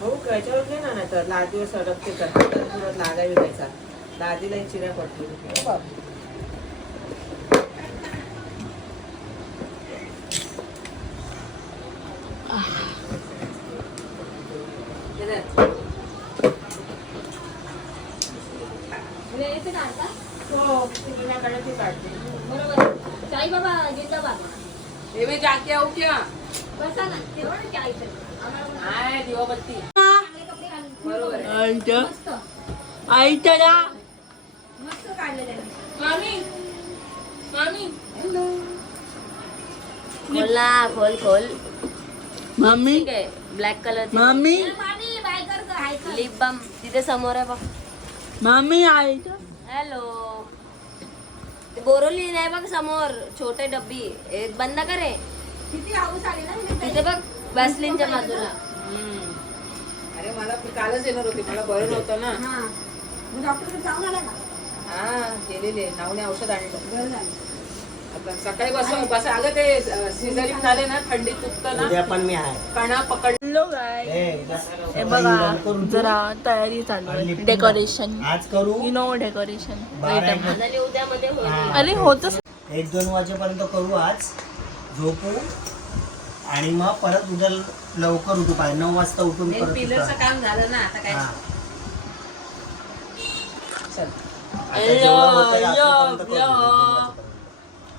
हो त्याच्यावर घे ना, नाही तर लादीवर सडकते करतात तुला लादा विकायचा, लादीला चिऱ्या पडतो. हो ती काढते बरोबर. चाई बाबा जिंदाबाद. हे मी जाके आऊ क्या बसा ना तेवढं चाई हाय दिवाबत्ती. बरोबर आहे. आईच्या मस्त आईच्या ना मस्त काढले त्यांनी. मामी मामी खोला खोल खोल मम्मी ठीक आहे. ब्लॅक कलर मम्मी पाणी बायकर का हाय का? लिप बाम तिथे समोर आहे बघ. मम्मी आईच्या हॅलो ते बोरोली नाही बघ समोर छोटे डब्बी बंद करे किती हाऊस आली ना म्हणजे तिथे बघ बॅसलिनच्या बाजूला. अरे मला कालच येणार होती, मला बरं नव्हतं ना. हा मग डॉक्टरकडे जाऊन आला का? हा गेलेले नावने औषध आणलं. बरं झालं. आता सकाळी बस अगं ते सिझरिंग झाले ना, थंडीत दुखतं ना, उद्या पण मी आहे. कणा पकड. हॅलो गाय ए, हे बघा जरा तयारी चालू आहे. डेकोरेशन आज करू यू नो डेकोरेशन. 12 आणि उद्यामध्ये होईल. अरे होतच 1-2 वाजेपर्यंत करू. आज झोपू आणि मग परत उद्या लवकर उठू पाहिजे. 9 वाजता उठून परत पिलरचं उठा. काम झालं ना, आता काय हा. चल. आता जेवढं होतंय आतापर्यंत करू. 1-2 वाजेपर्यंत.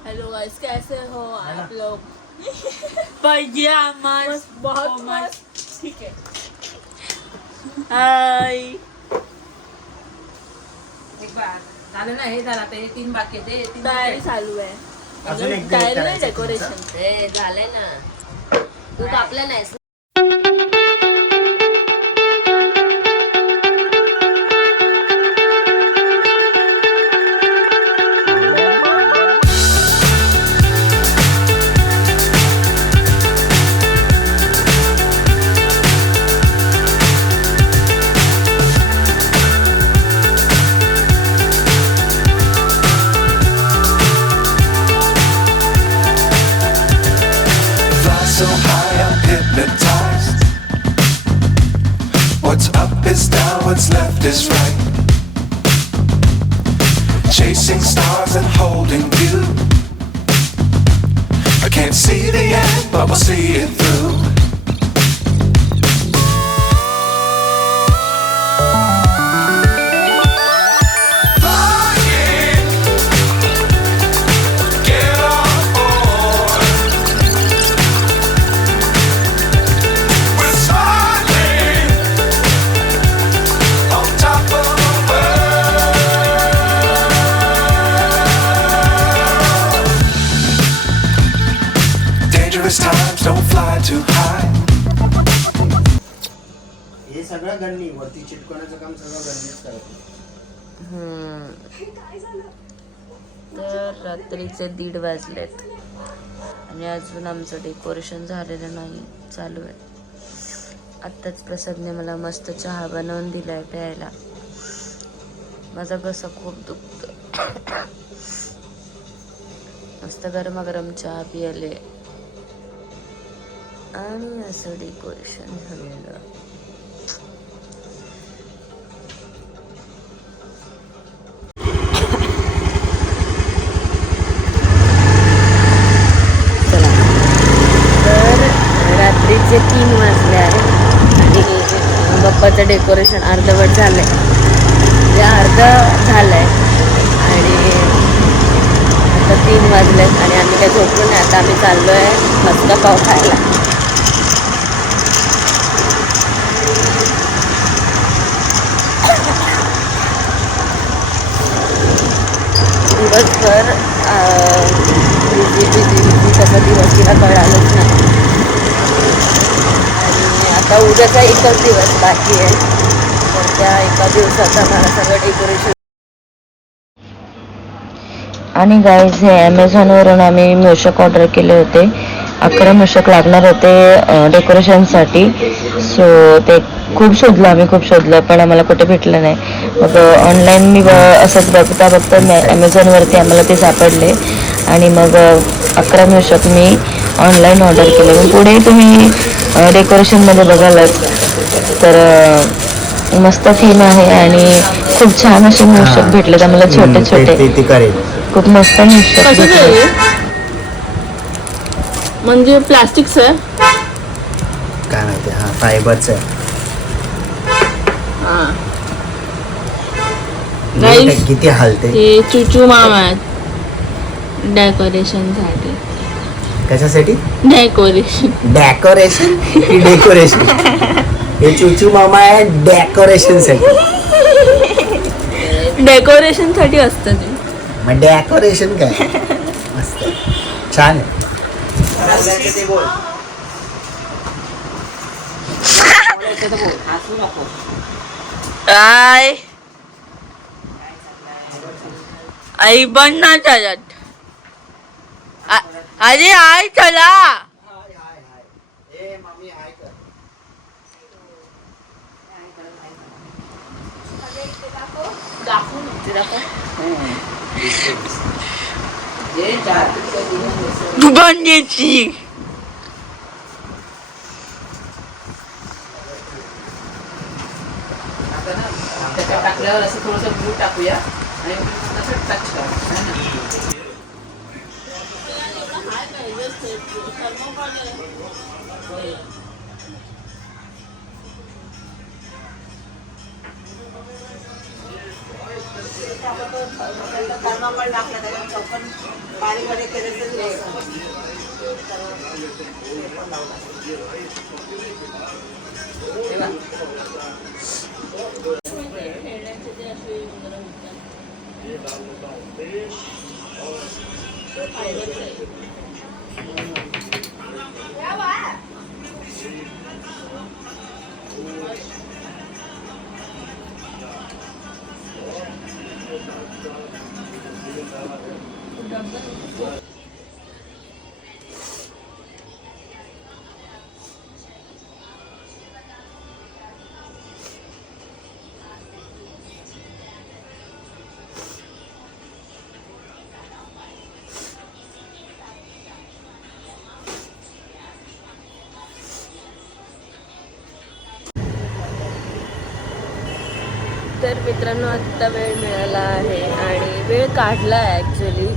हेलो गाइस कैसे हो है ना? आप लोग? बढ़िया मस्त बहुत मस्त. ठीक है हाय. एक बार झालं ना, हे झालं आता हे 3 बाकी आहेत, हे 3 तयारी चालू आहे. अजून एक तयारी करायचं नाही तुमचं. डेकोरेशन. हे झालंय ना तू कापलं नाहीस. Fly so high, I'm hypnotized. What's up is down, what's left is right. Chasing stars and holding you. I can't see the end, but we'll see it through. Flying, get on board. We're smiling on top of the world. Dangerous times, don't fly too high. हे सगळं गणनी वरती चिटकवण्याचं काम सगळं गणनीच करते. तर रात्रीचे 1:30 वाजलेत आणि अजून आमचं डेकोरेशन झालेलं नाही, चालू आहे. आत्ताच प्रसादने मला मस्त चहा बनवून दिलाय प्यायला. माझा घसा खूप दुखतो. मस्त गरमागरम चहा पियाले आणि असं डेकोरेशन झालेलं. चला तर रात्रीचे 3 वाजले आहे आणि बाप्पाचं डेकोरेशन अर्धवट झालंय, म्हणजे अर्ध झालंय आणि आता 3 वाजलेत आणि आम्ही काय झोपलो नाही. आता आम्ही चाललोय मस्का पाव खायला. दिवसभर बिझी कसा दिवस तिला कळालंच नाही आणि आता उद्याचा एकच दिवस बाकी आहे. तर त्या एका दिवसात आम्हाला सगळं डेकोरेशन. आणि गाईज हे ॲमेझॉनवरून आम्ही मूषक ऑर्डर केले होते. 11 मूषक लागणार होते डेकोरेशनसाठी. सो ते खूप शोधलं आम्ही, खूप शोधलं पण आम्हाला कुठे भेटलं नाही. मग ऑनलाईन मी असंच बघता ॲमेझॉनवरती आम्हाला ते सापडले आणि मग 11 मूषक मी ऑनलाईन ऑर्डर केलं. मग पुढे तुम्ही डेकोरेशनमध्ये बघालात तर मस्त थीम आहे आणि खूप छान असे मूषक भेटले आम्हाला छोटे छोटे. ती करेल. खूप मस्त मूषक कशाचं भेटले. आहे? म्हणजे प्लास्टिकचं आहे. काय माहिती. हा फायबरचं आहे. हा. नाही, Guys, ते किती हलते. हे चुचू मामा आहेत डेकोरेशनसाठी. कशासाठी? डेकोरेशन. डेकोरेशन की डेकोरेशन? हे चुचू मामा आहे डेकोरेशन साठी. डेकोरेशन साठी असतं ते. मग डेकोरेशन काय? मस्त छान आहे. हसू नको. काय आई पण ना त्याच्यात. अरे आई चला. जे चार पिक्चर दिवस तू पण द्यायची. आता ना त्याच्यात टाकल्यावर असं थोडंसं ब्लू टाकूया आणि तसं टच करा. थर्माकोल टाकला त्याच्यात चौकन बारीक बारीक केलं तरी तर मित्रांनो आत्ता वेळ मिळाला आहे आणि वेळ काढला आहे ॲक्च्युली.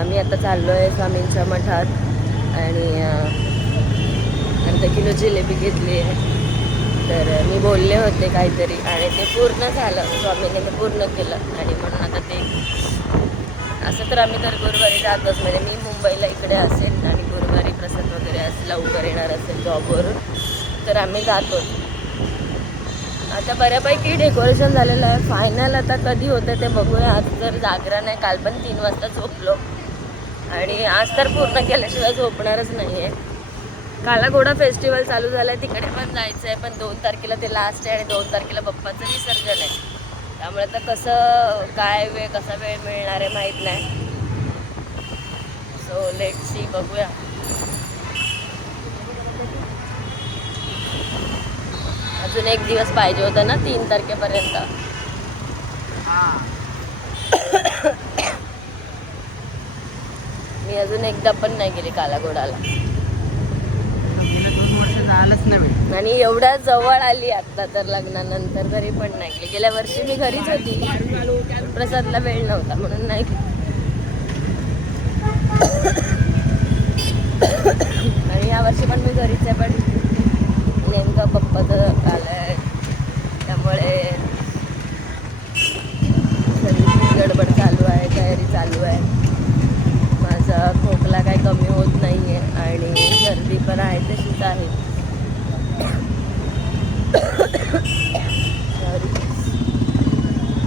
आम्ही आता चाललो आहे स्वामींच्या मठात आणि अर्धा किलो जिलेबी घेतली आहे. तर मी बोलले होते काहीतरी आणि ते पूर्ण झालं. स्वामीने ते पूर्ण केलं आणि म्हणून आता ते असं तर आम्ही तर गुरुवारी जातोच. म्हणजे मी मुंबईला इकडे असेल आणि गुरुवारी प्रसाद वगैरे असं लवकर येणार असेल जॉबवरून तर आम्ही जातोच. आता बऱ्यापैकी डेकोरेशन झालेलं आहे. फायनल आता कधी होतं ते बघूया. आज तर जागरण आहे. काल पण 3 वाजता झोपलो आणि आज तर पूर्ण केल्याशिवाय झोपणारच नाही आहे. कालाघोडा फेस्टिवल चालू झाला आहे तिकडे पण जायचं आहे. पण 2 तारखेला ते लास्ट आहे आणि 2 तारखेला बाप्पाचं विसर्जन आहे. त्यामुळे तर कसं काय कसा वेळ मिळणार आहे माहीत नाही. सो लेट सी, बघूया. अजून 1 दिवस पाहिजे होता ना 3 तारखेपर्यंत. मी अजून एकदा पण नाही गेली कालाघोडाला आणि एवढ्या जवळ आली आता तर लग्नानंतर घरी पण नाही गेली. गेल्या वर्षी मी घरीच होती, प्रसादला वेळ नव्हता म्हणून नाही गेली. आणि यावर्षी पण मी घरीच आहे. पण नेमकं पप्पाचं आलं आहे त्यामुळे सगळी गडबड चालू आहे, तयारी चालू आहे. माझा खोकला काही कमी होत नाही आहे आणि सर्दी पण आहे तशीच आहे. सॉरी,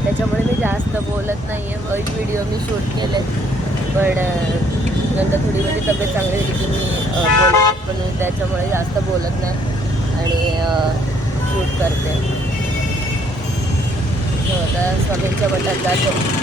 त्याच्यामुळे मी जास्त बोलत नाही आहे. वाईट व्हिडिओ मी शूट केले पण नंतर थोडी माझी तब्येत चांगली झाली की मी बोलते पण त्याच्यामुळे जास्त बोलत नाही आणि शूट करते. आता स्वामींच्या मठात जातो.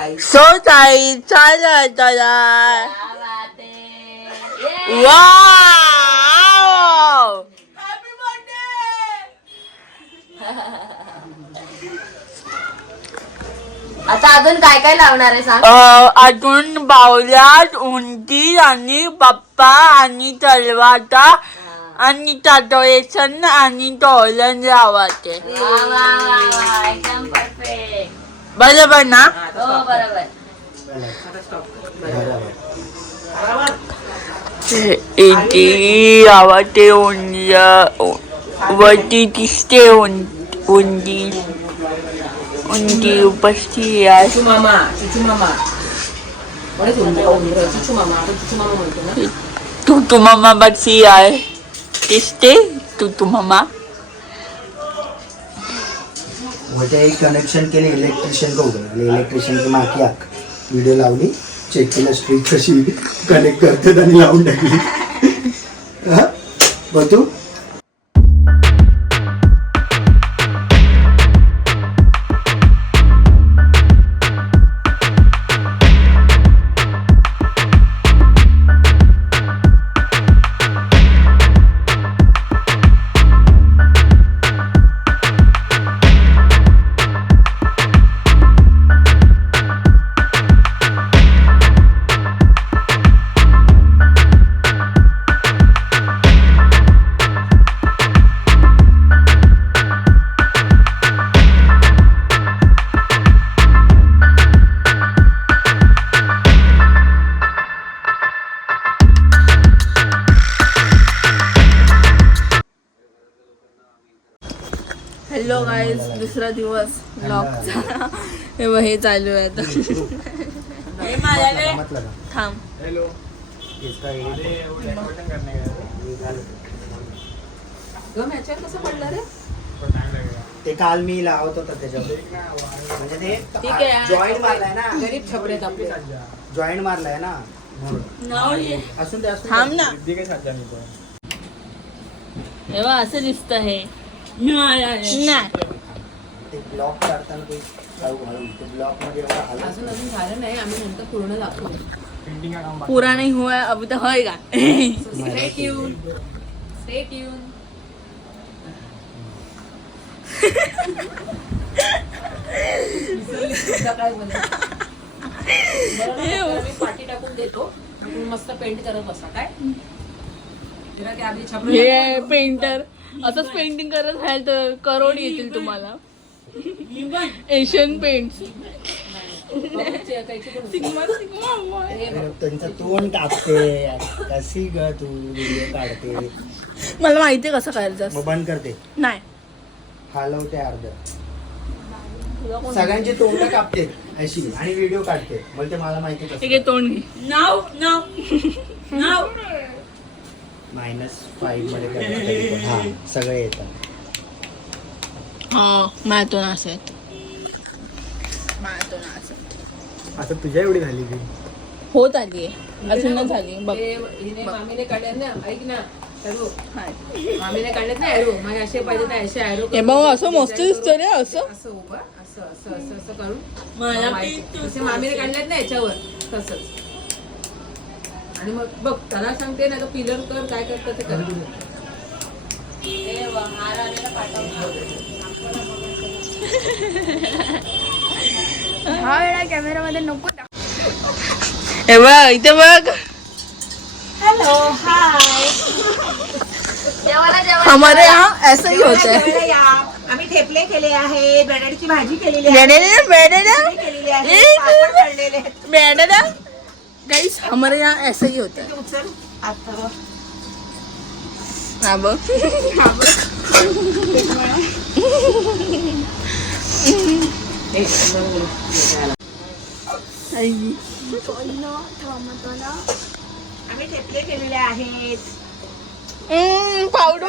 सो ताई चालेल चला वाव आता अजून काय काय लावणार आहे सांग. अजून बावल्यात उंटी आणि पप्पा आणि तलवाटा आणि डेकोरेशन आणि तोरण लावायचे. एकदम परफेक्ट. बरोबर ना? हो बरोबर. इथे लावायचे उंडी वरती दिसते उंडी उपस्थित आहे. चिचू मामा चिचू मामा कोणीच चिचू मामा आपण चिचू मामा म्हणतो ना. तुतू मामा बसी आहे दिसते तुतू मामा. म्हणजे एक कनेक्शन केले इलेक्ट्रिशियन को आणि इलेक्ट्रिशियन की माकी आख व्हिडिओ लावली चेक केलं स्ट्रीट कशी कनेक्ट करतात आणि लावून टाकली. बघू हॅलो गाईज दुसरा दिवस ब्लॉगचा. हे चालू आहे आता. थांब कसं पडलं रे. ते काल मी लावत होता त्याच्यावर म्हणजे ते ठीक आहे. जॉईंट मारलाय ना गरीब छपरेत आपले. जॉईंट मारलाय ना म्हणून. असून ते थांब ना. तेव्हा असं दिसत हे नाही. ते ब्लॉक काढताना ते ब्लॉक मध्ये एवढा हलत अजून झालं नाही. आम्ही नंतर पूर्ण दाखवू. पूरा नहीं हुआ है, अभी तो होएगा. Stay tuned. Stay tuned. काय बोलतो. बरोबर, मी पाठी टाकून देतो. तुम्ही मस्त पेंट करत बसा काय. जरा की आधी छपरी हे पेंटर असंच पेंटिंग करत राहील तर करोड येतील तुम्हाला. एशियन पेंट त्यांचं तोंड कापते कशी ग तू व्हिडिओ काढते. मला माहितीये कसं करायचं. मग बंद करते नाही हलवते अर्ध सगळ्यांची तोंड कापते अशी आणि व्हिडिओ काढते. मग ते मला माहिती ठीक आहे तोंड घे. नाव नाव नाव -5 मध्ये करतात. हा सगळे येतात. हा माहितो ना असं माहितो ना असं. आता तुझ्या एवढी झाली ती होत आली अजून नाही झाली बघ. हिने मामीने काढल्यात ना. ऐक ना अरू. हाय. मामीने काढल्यात ना अरू. मग असे पाहिजे ना असे अरू. हे बघ असं मस्त दिसतं रे असं. असं उभं असं असं असं असं करून मला जसे मामीने काढल्यात ना याच्यावर तसंच. आणि मग बघ त्याला सांगते ना तर पिलर कर काय करतं ते कर. हा वेळा कॅमेरामध्ये नको. हे बघ इथे बघ. Hello hi. हमारे यहाँ ऐसा ही होता है. आम्ही ठेपले केले आहे. बटाट्याची भाजी केलेली आहे. केलेली आहे. पापड तळलेले आहेत. गाइस हमारे यहाँ ऐसा ही होता है. उचल आता बघ. हाँ बघ. आम्ही ठेपले केलेले आहेत. पावडर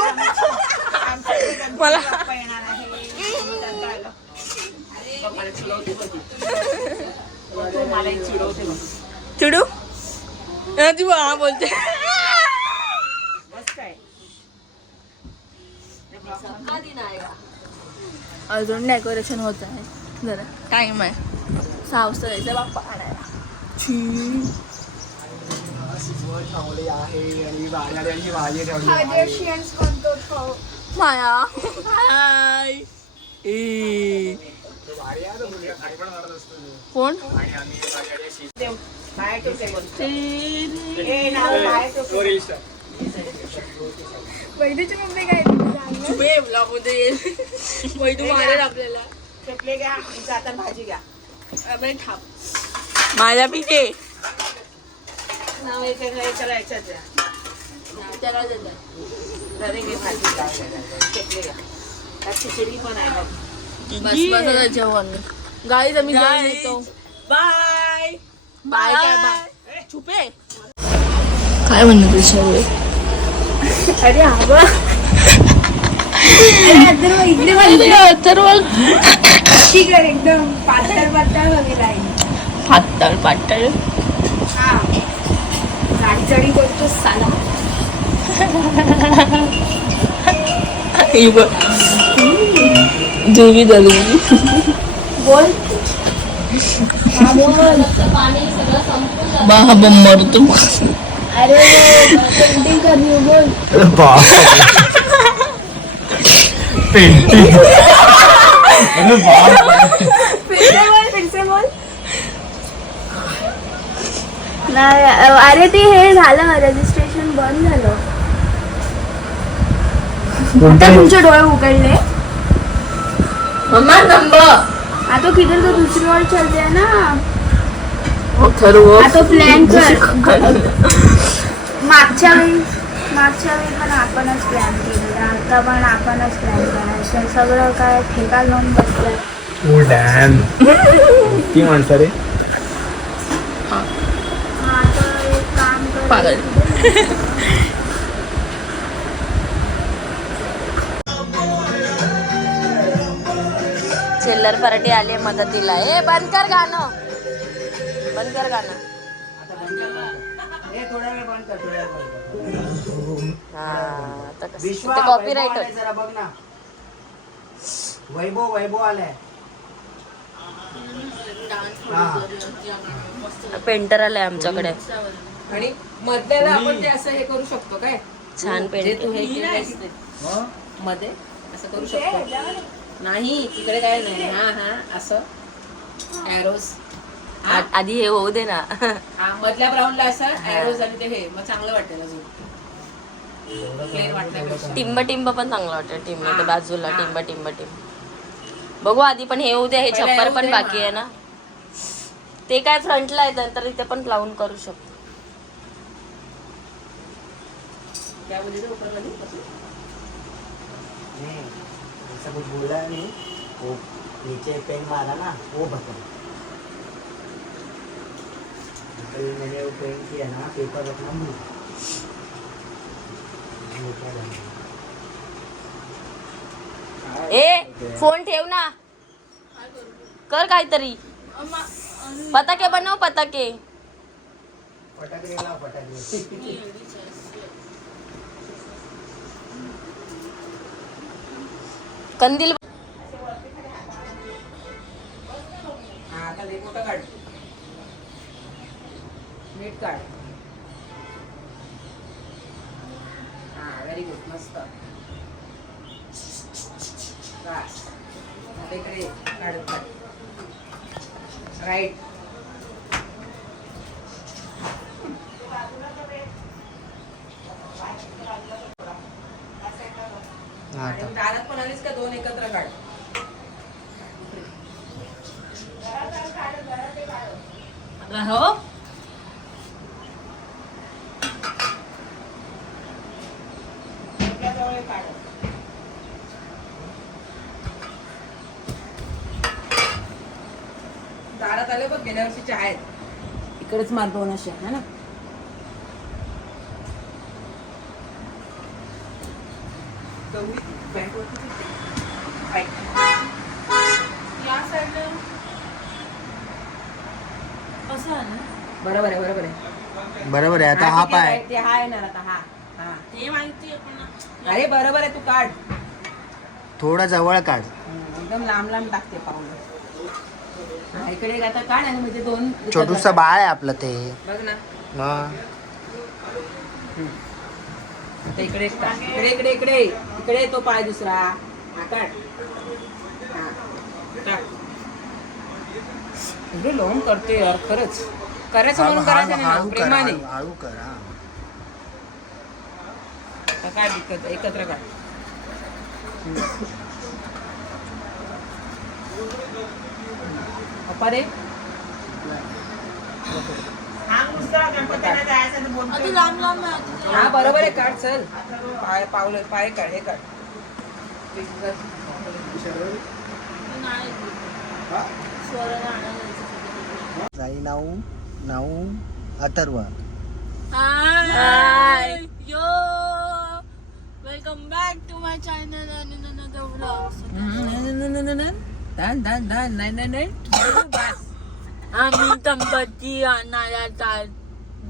मला येणार आहे. मला चिडवते बघ. चिडू ती हा बोलते. मस्त आहे. अजून डेकोरेशन होत आहे. जरा टाइम आहे. 6 वाजता जायचं बाप्पा आणायला. ठेवले आहे आणि बाजाराची भाजी ठेवली आहे. Kardashians म्हणतो तो. माया हाय कोण देव, बाहेर ठेव टेबल. ए, नाव बाहेर ठेव. वैदूची मम्मी काय सांग. वैदू मारेल आपल्याला. चपले घ्या, जाताना भाजी घ्या. आपण थांब माझ्या बी घे नाव याच्याला याच्यात द्या. त्याला देतात. घरी घे भाजी घ्या. चपले घ्या. त्यात खिचडी पण आहे बघ. बस बस आता जेवण गाईज आम्ही जेवण येतो. बाय. बाय काय बाय छुपे काय म्हणत विषय अरे हवा. अरे अथर्व इकडे बघ. अशी कर एकदम पातळ पातळ हवी लाईन. पातळ पातळ हा साडी चढी करतो साला. जुवी झाली बोल. हा बोल. बाबा मरतो. अरे पेंटिंग करनी बोल. पेंटिंग फिर से बोल. नाही अरे ते हे झालं रजिस्ट्रेशन बंद झालं. आता तुमचे डोळे उघडले. मम्मा नंबर आता किधर तो दूसरी ओर चलते हैं ना. ठरव आता प्लॅन कर. मागच्या वेळी पण आपणच प्लॅन केलेला. आता पण आपणच प्लॅन करायचं. सगळं काय ठेका लावून बसलाय. ओ डॅम किती माणसं रे. आता एक काम कर. पागल चिल्लर पार्टी आली मदतीला. ए बंद कर गाणं. बंद कर गाणं. थोड्या वेळ बंद कर, थोड्या वेळ बंद कर. हा आता कसं विश्वा, ते वैभव कॉपीराइट आलाय जरा बघ ना. वैभव आलाय. पेंटर आलाय आमच्याकडे. आणि मधल्याला आपण ते असं हे करू शकतो काय. छान जे तू पेंटर. हे केलंस ते. मध्ये असं करू शकतो. नाही तिकडे काय नाही. हा हा असं एरोज. आधी हे होऊ दे ना. हा मधल्या ब्राऊनला असं एरोज आणि ते हे मग चांगलं वाटेल अजून. प्लेन वाटण्यापेक्षा. टिंब टिंब पण चांगलं वाटतं. टिंब ते हा, बाजूला हा. टिंब टिंब टिंब बघू आधी. पण हे होऊ दे. हे पहिला छप्पर येऊ पण दे बाकी ना. आहे ना. ते काय फ्रंटला आहे तर इथे पण लावून करू शकतो. क्या बोली रे ऊपर वाली? नहीं, ऐसा कुछ बोला नहीं. वो नीचे पेन मारा ना, वो बता. कल मैंने वो पेन किया ना, पेपर रखना भूल. वो क्या करना? ए फोन ठेव ना. कर काहीतरी. पताके बनव पताके. फटाके लाव, फटाके. कंदील. हा आता लई मोठं काढ. मीठ काढ. हा व्हेरी गुड मस्त. बस आता इकडे काढ काढ. राईट. आणि दारात पण आलीस का दोन एकत्र काढ. हो जवळ काढ. दारात आले बघ गेल्या वर्षीचे आहेत. इकडेच मार दोन असे है ना. बरोबर आहे बरोबर आहे. बरोबर आहे. आता हा ठीक आहे, पाय right, ते हा येणार आता. हा हा अरे बरोबर आहे. तू काढ. थोडा जवळ काढ. एकदम लांब लांब टाकते पाऊल. हा, इकडे एक आता काढ आणि म्हणजे दोन छोटूसा बाळ आहे आपलं ते. बघ ना. मग आता इकडे एक टाक. इकडे इकडे इकडे इकडे तो पाय दुसरा. हा, काढ. हा, टाक. एवढे लोन करते यार खरंच. करायचं म्हणून करायचं नाही ना, प्रेमाने. हळू करा. आता काढ एकत्र काढ. पप्पा रे. आता लांब लांब आहे. हा बरोबर आहे, काढ चल. पाय पावलं पाय काढ, हे काढ. नाही. स्वराला आणायला जायचं. जाई नाऊ नाऊ Atharva. Hi yo, welcome back to my channel आणि ननद व्लॉग्स. आम्ही संपत्ती आणायला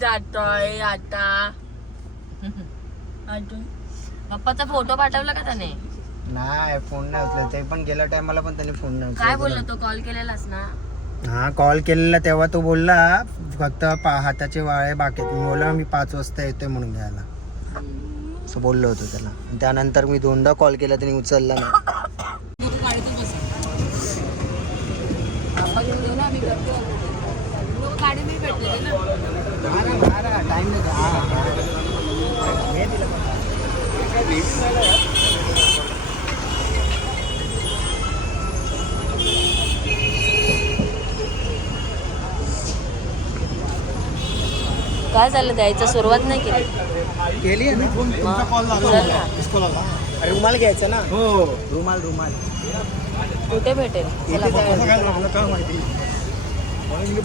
जातोय आता. अजून पप्पाचा फोटो पाठवला का त्याने? नाही फोन नाही उचलला. ते पण गेल्या टायमाला पण त्याने फोन नाही काय उचलला. बोलला तो? कॉल केलेलास ना? हा कॉल केलेला तेव्हा तो बोलला फक्त हाताचे वाळे बाकी आहेत. मी बोलला मी 5 वाजता येतोय म्हणून घ्यायला, असं बोललो होतो त्याला. त्यानंतर मी 2दा कॉल केला त्याने उचलला नाही. गाडी मी भेटलेली ना. काय झालं? द्यायचं सुरुवात नाही केली? केली आहे ना. चल ना. रुमाल घ्यायचा ना. हो रुमाल रुमाल कुठे भेटेल? चला बघू.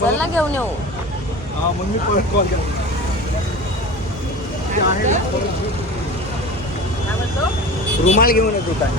चल ना घेऊन येऊ. रुमाल घेऊन येतो काय.